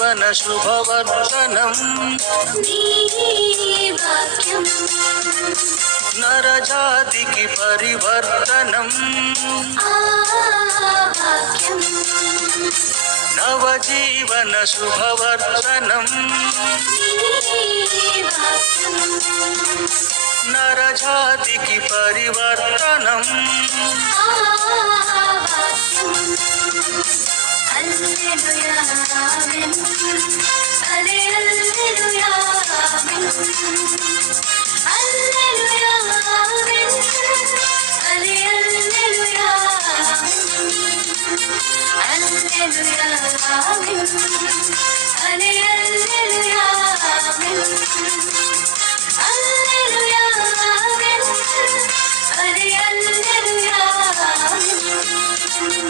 నవజీవన శుభవర్ధనం నరజాతికి పరివర్తనం నవజీవన శుభవర్ధనం నరజాతికి పరివర్తనం హల్లెలూయా ఆమేన్ హల్లెలూయా ఆమేన్ హల్లెలూయా ఆమేన్ హల్లెలూయా హల్లెలూయా ఆమేన్ హల్లెలూయా ఆమేన్ హల్లెలూయా ఆమేన్ హల్లెలూయా ఆమేన్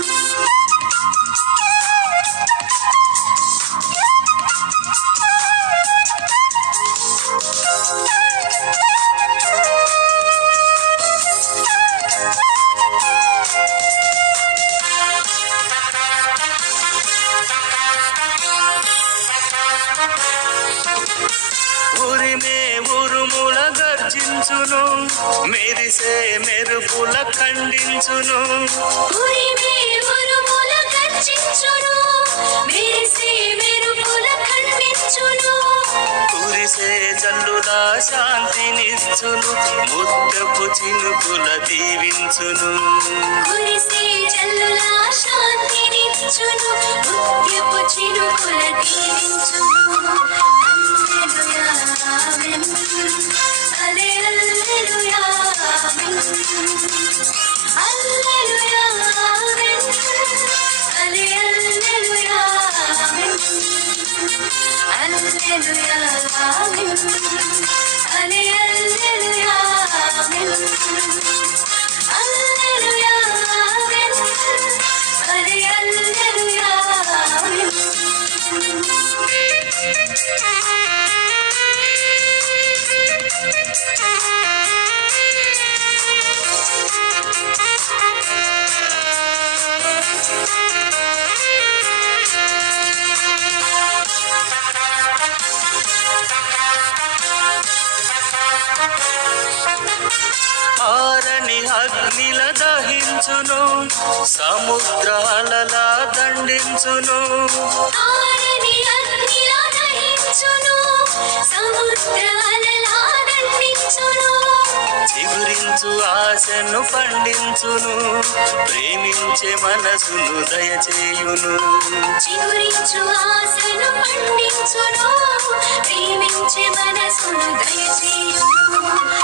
ఉరిమే ఉరుముల గర్జించును మెరిసే మెరుపుల ఖండించును ఉరిమే ఉరుముల గర్జించును మెరిసే మెరుపుల ఖండించును కురిసే జల్లుల శాంతినిచ్చును ముద్దపు చినుకుల దీవించును కురిసే జల్లుల శాంతినిచ్చును ముత్యపు చినుకుల దీవించును హల్లెలూయా ఆమేన్ హల్లెలూయా ఆమేన్ హల్లెలూయా ఆమేన్ హల్లెలూయా ఆమేన్ హల్లెలూయా ఆమేన్ హల్లెలూయా ఆమేన్ హల్లెలూయా ఆమేన్ ఆరని అగ్నిల దహించును సముద్రాలలా దండించును ఆరని అగ్నిలా దహించును సముద్రాలలా దండించును చిగురించు ఆశను పండించును ప్రేమించే మనసును దయచేయును చిగురించు ఆశను పండించును ప్రేమించే మనసును దయచేయును